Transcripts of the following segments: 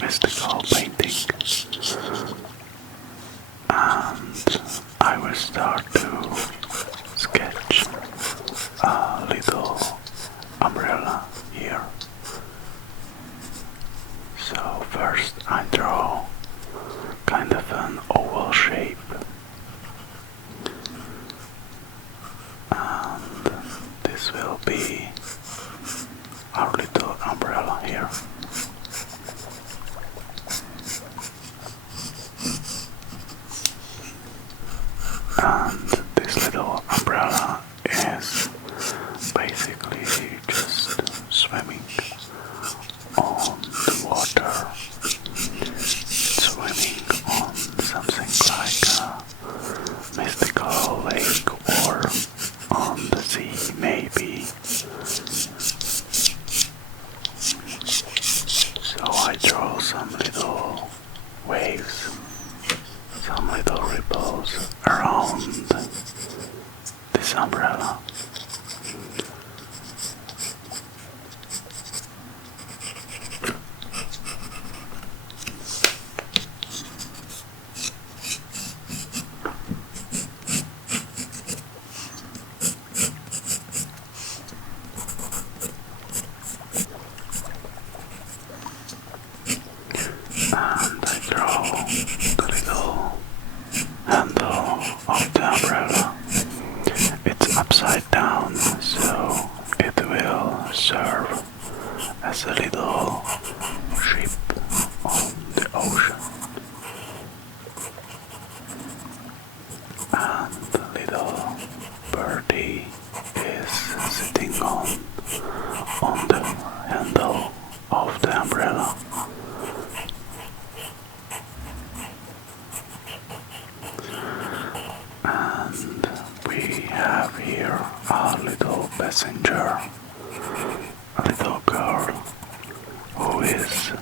mystical painting, and I will start to sketch a little umbrella here. So first I draw kind of an oval shape, and this will be our little umbrella here. And this little umbrella is basically just swimming on the water, swimming on something like a mystical lake or on the sea maybe. So I draw some little waves, some little ripples around this umbrella. And I draw the little handle of the umbrella. It's upside down, so it will serve as a little ship on the ocean. And the little birdie is sitting on the handle of the umbrella. And we have here a little passenger, a little girl who is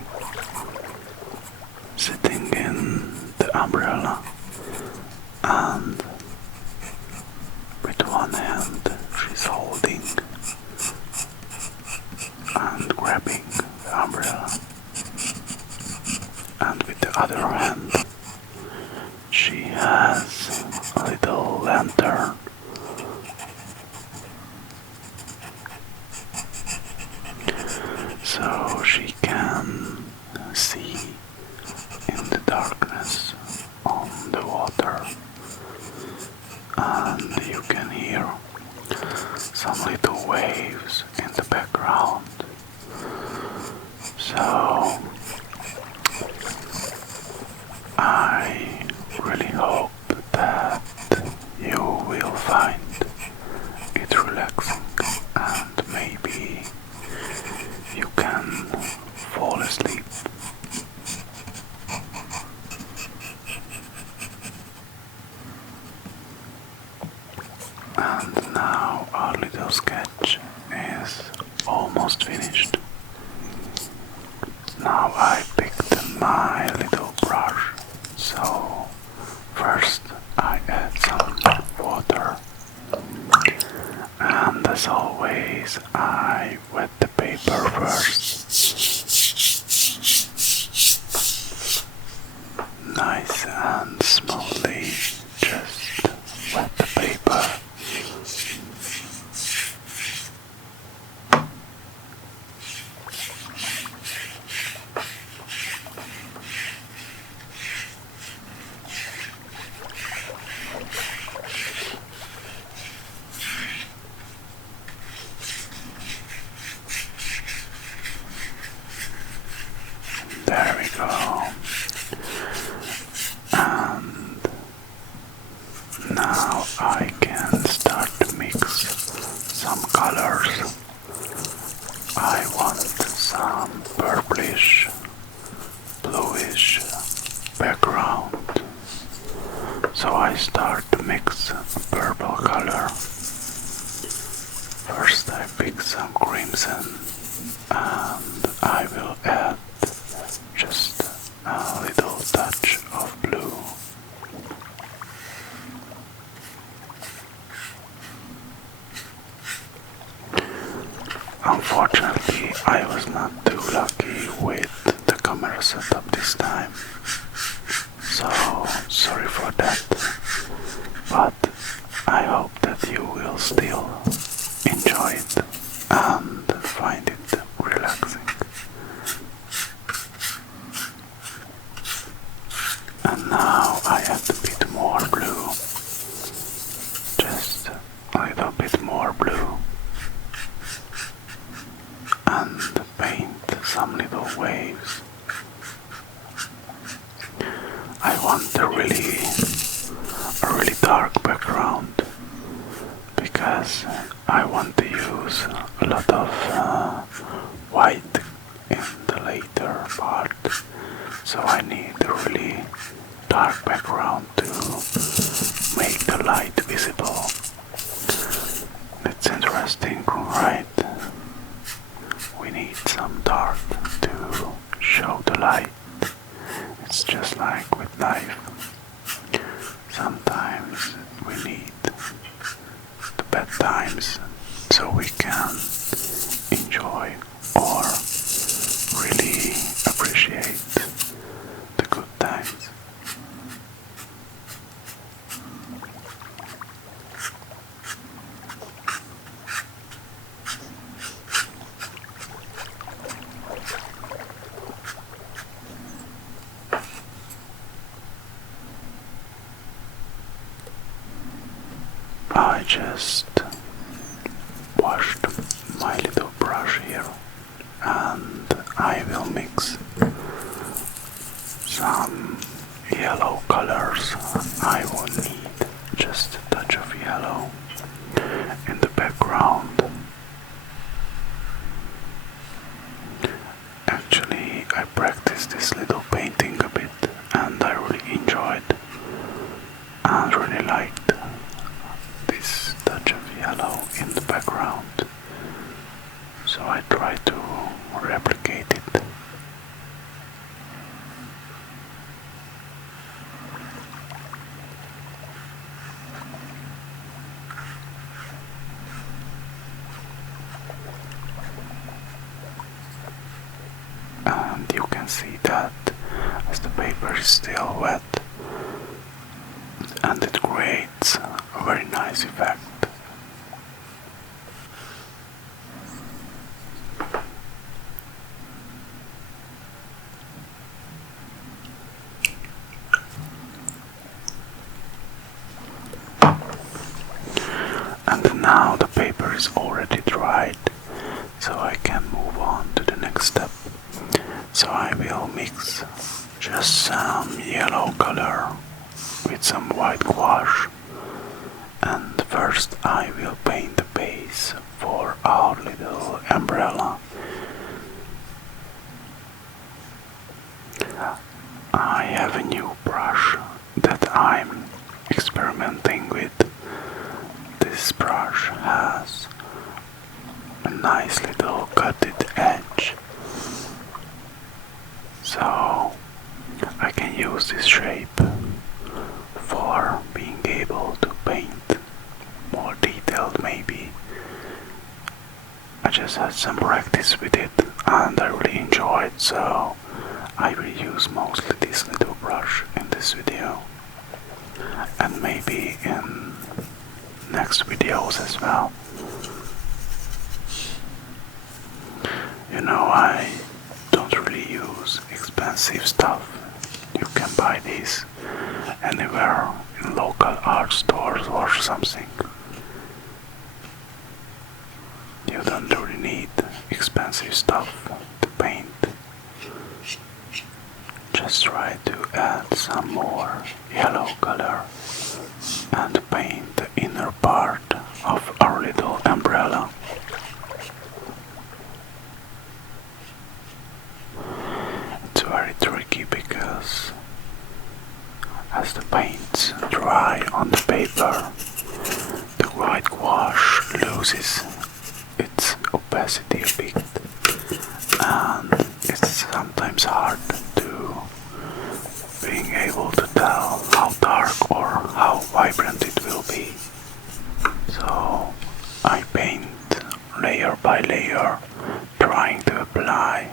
sitting in the umbrella, and with one hand she's holding and grabbing the umbrella, and with the other hand she has a little lantern. So she can see in the darkness on the water, and you can hear some little waves in the background. So I really hope that you will find it relaxing, and maybe you can fall asleep. And now our little sketch is almost finished. Now I picked my little brush, so first I add some water, and as always I wet the paper first. Nice and smoothly, just wet the paper. There we go. And now I can start to mix some colors. I want some purplish, bluish background. So I start to mix a purple color. First I pick some crimson, and I will add just a little touch of blue. Unfortunately, I was not too lucky with the camera better setup this time. So sorry for that, but I hope that you will still enjoy it and find it relaxing. And now I add a bit more blue, just a little bit more blue, and paint some little waves. I want a really dark background because I want to use a lot of white in the later part, so I need a really dark background to make the light visible. It's interesting, right? We need some dark to show the light. It's just like with life. Sometimes we need the bad times so we can enjoy or really appreciate the good times. I just washed my little brush here and I will mix some yellow colors. I will need just a touch of yellow in the background. Actually, I practiced this little painting a bit and I really enjoyed and really liked this touch of yellow in the background, so I try to replicate it. And you can see that as the paper is still wet, and it creates a very nice effect. And now the paper is already dried, so I can move on to the next step. So I will mix just some yellow color with some white gouache, and first I will paint the base for our little umbrella. I have a new brush that I'm experimenting with. This brush has a nice little cutted edge, so I can use this shape for being able to paint more detailed maybe. I just had some practice with it and I really enjoyed, so I will use mostly this little brush in this video and maybe in next videos as well. You know, I don't really use expensive stuff. You can buy these anywhere in local art stores or something. You don't really need expensive stuff to paint. Just try to add some more yellow color and paint the inner part of our little umbrella. It's very tricky because as the paints dry on the paper, the white gouache loses its opacity a bit, and it's sometimes hard to being able to tell how dark or how vibrant it will be. So I paint layer by layer, trying to apply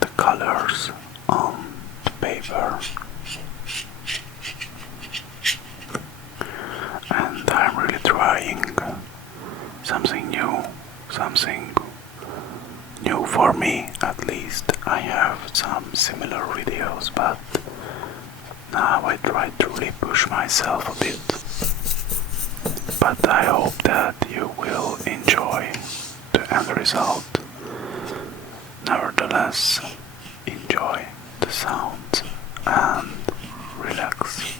the colors on the paper, and I'm really trying something new for me. At least I have some similar videos, but now I try to really push myself a bit. But I hope that you will enjoy the end result. Nevertheless, enjoy the sound and relax.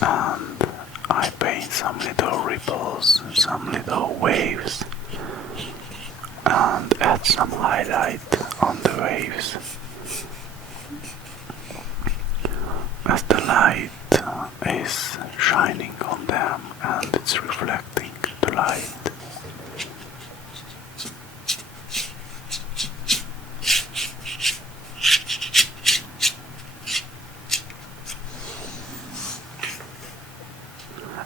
And I paint some little ripples, some little waves, and add some highlight on the waves as the light is shining on them and it's reflecting the light.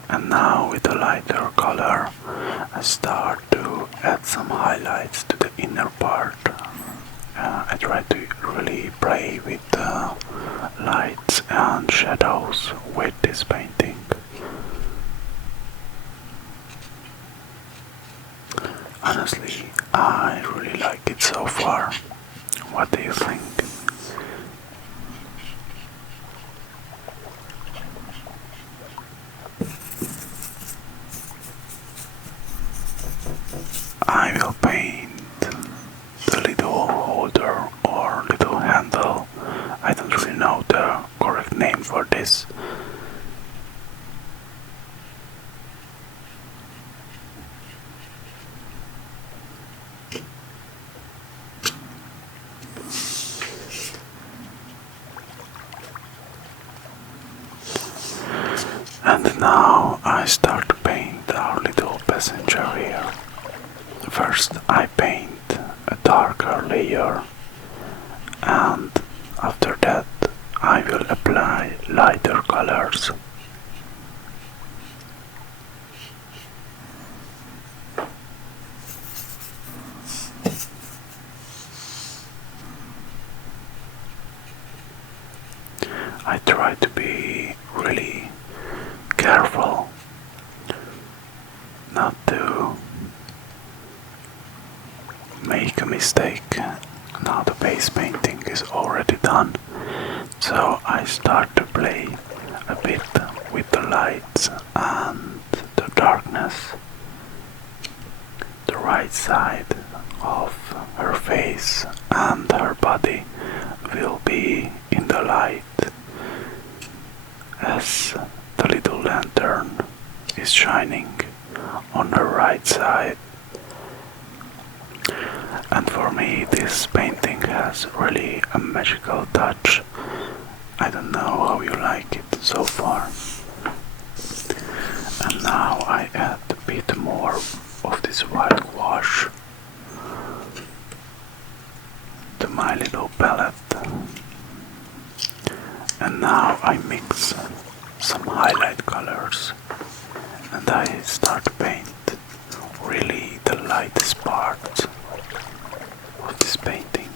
And now with a lighter color I start to add some highlights to the inner part. I try to really play with the lights and shadows with this painting. Honestly, I really like it so far. What do you think? I will paint the little holder or little handle. I don't really know the correct name for this. And now I start to paint our little passenger here. First I paint a darker layer, and after that I will apply lighter colors. I try to be really careful not to make a mistake. Now the base painting is already done, so I start to play a bit with the lights and the darkness. The right side of her face and her body will be in the light, as the little lantern is shining on her right side. And for me this painting has really a magical touch. I don't know how you like it so far. And now I add a bit more of this whitewash to my little palette. And now I mix some highlight colors and I start to paint really the lightest part of this painting.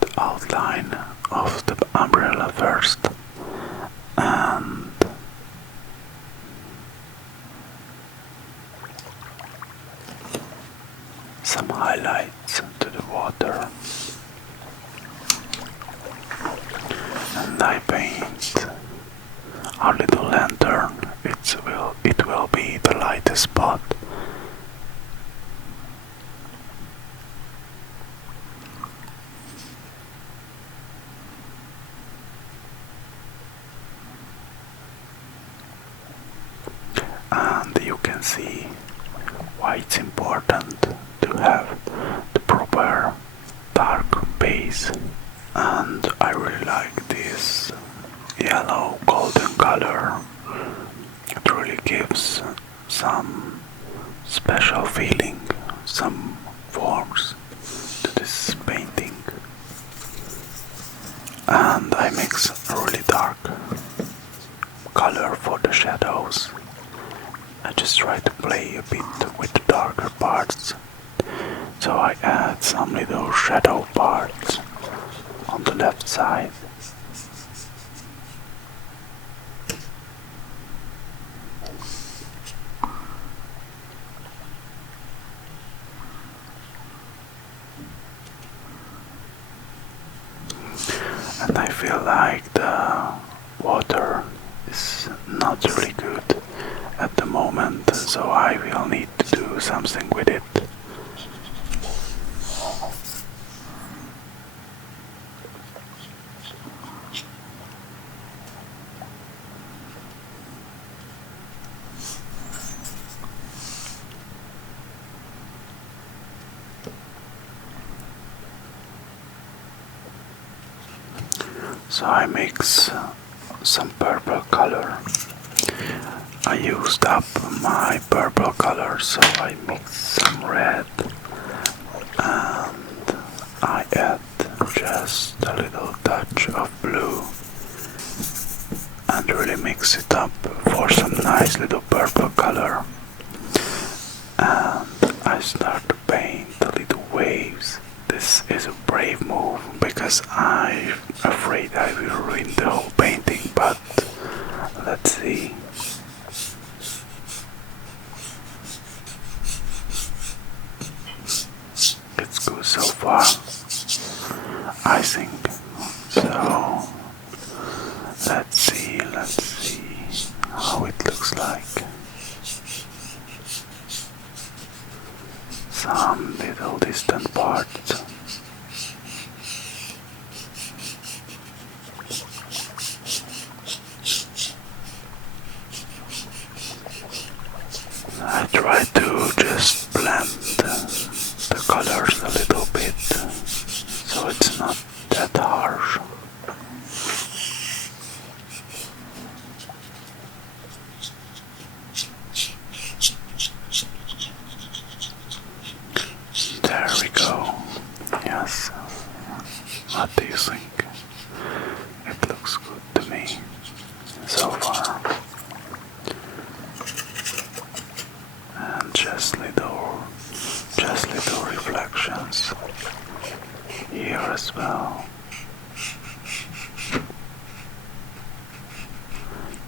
The outline of the umbrella first, and some highlights to the water, and I paint our little lantern. It will be the lightest spot. And you can see why it's important to have the proper dark base. And I really like this yellow golden color. It really gives some special feeling, some warmth to this painting. And I mix a really dark color for the shadows. I just try to play a bit with the darker parts. So I add some little shadow parts on the left side. And I feel like the water is not really good at the moment, so I will need to do something with it. So I mix some purple color. I used up my purple color, so I mix some red and I add just a little touch of blue and really mix it up for some nice little purple color. And I start to paint the little waves. This is a brave move because I'm afraid I will ruin the whole painting, but let's see. It's good so far, I think. So let's see how it looks like. Some little distant parts. I try to just blend the colors a little bit so it's not that harsh. There we go. Yes. What do you think? It looks good to me so far. And just little reflections here as well.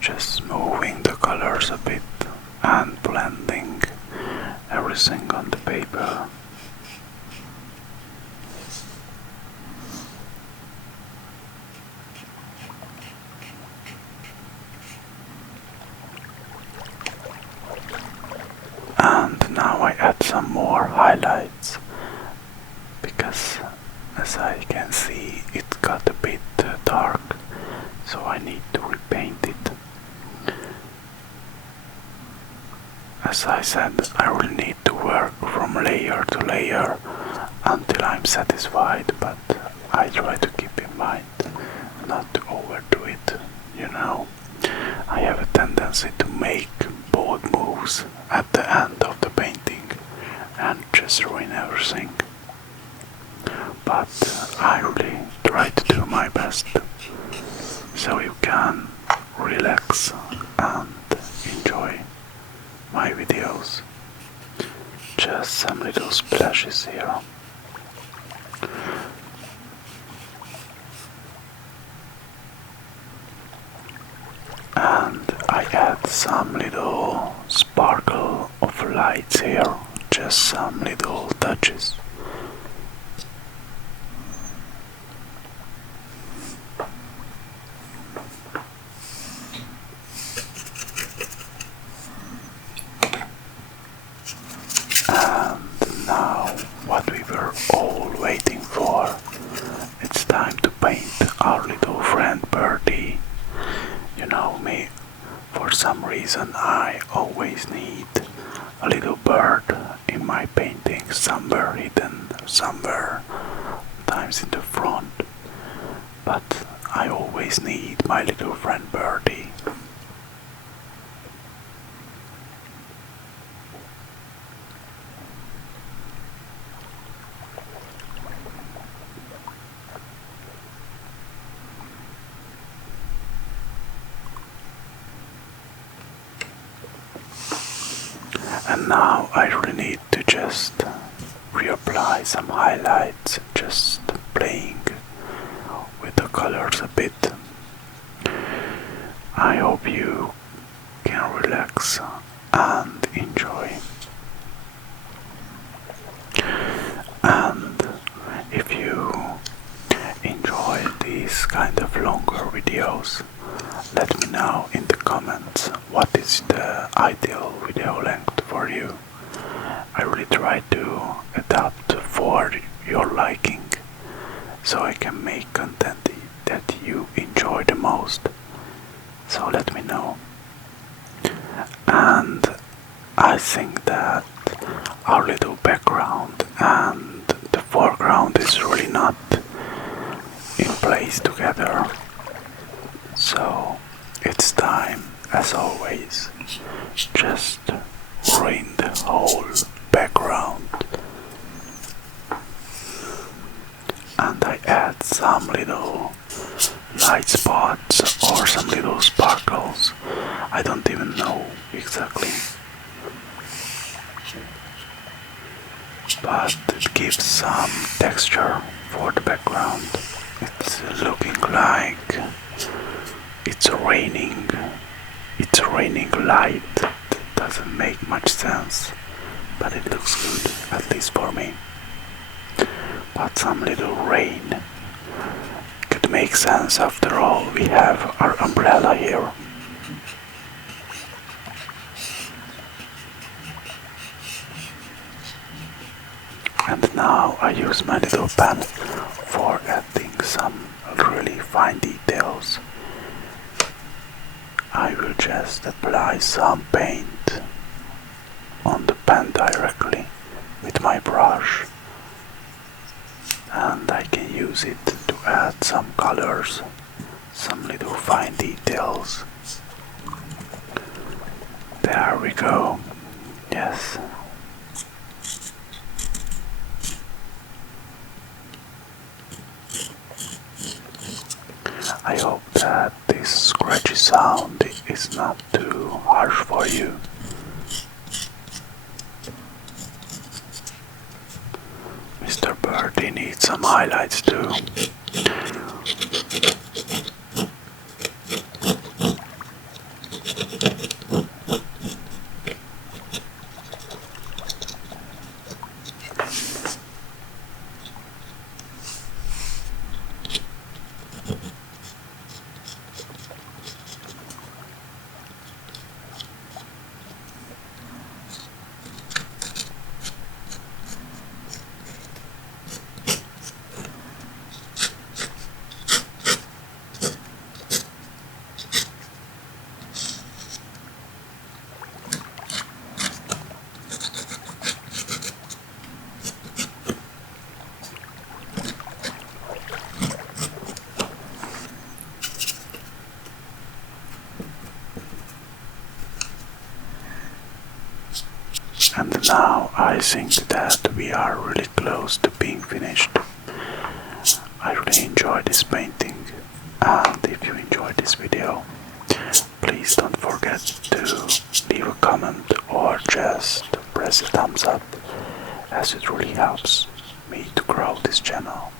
Just moving the colors a bit and blending everything on the paper. And now I add some more highlights because as I can see it got a bit dark, so I need to repaint it. As I said, I will need to work from layer to layer until I'm satisfied, but I try to keep in mind not to overdo it, you know. I have a tendency to make bold moves at the end of the painting and just ruin everything. But I really try to do my best so you can relax and enjoy my videos. Just some little splashes here. And I add some little sparkle of lights here, just some little touches. And now what we were all waiting for, it's time to paint our little friend Birdie. You know me, for some reason I always need a little bird in my painting, somewhere hidden, somewhere sometimes in the front, but I always need my little friend Birdie. And now I really need to just reapply some highlights, just playing with the colors a bit. I hope you can relax and enjoy. And if you enjoy these kind of longer videos, let me know in the comments what is the ideal video length for you. I really try to adapt for your liking, so I can make content that you enjoy the most. So let me know. And I think that our little background and the foreground is really not in place together. So it's time, as always, just rain the whole background. And I add some little light spots or some little sparkles. I don't even know exactly, but it gives some texture for the background. It's looking like it's raining. It's raining light. That doesn't make much sense, but it looks good, at least for me. But some little rain could make sense after all. We have our umbrella here. And now I use my little pen for adding some really fine details. I will just apply some paint on the pen directly with my brush, and I can use it to add some colors, some little fine details. There we go. Yes. I hope that this scratchy sound is not too harsh for you. Mr. Birdie needs some highlights too. And now I think that we are really close to being finished. I really enjoyed this painting, and if you enjoyed this video, please don't forget to leave a comment or just press a thumbs up, as it really helps me to grow this channel.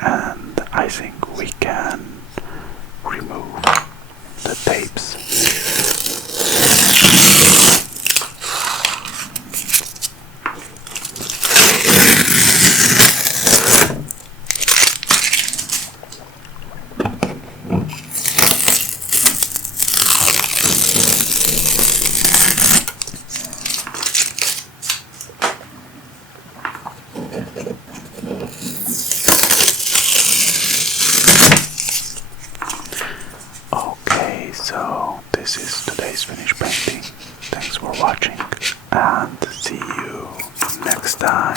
And I think we can remove the tapes. Okay, so this is today's finished painting. Thanks for watching, and see you next time.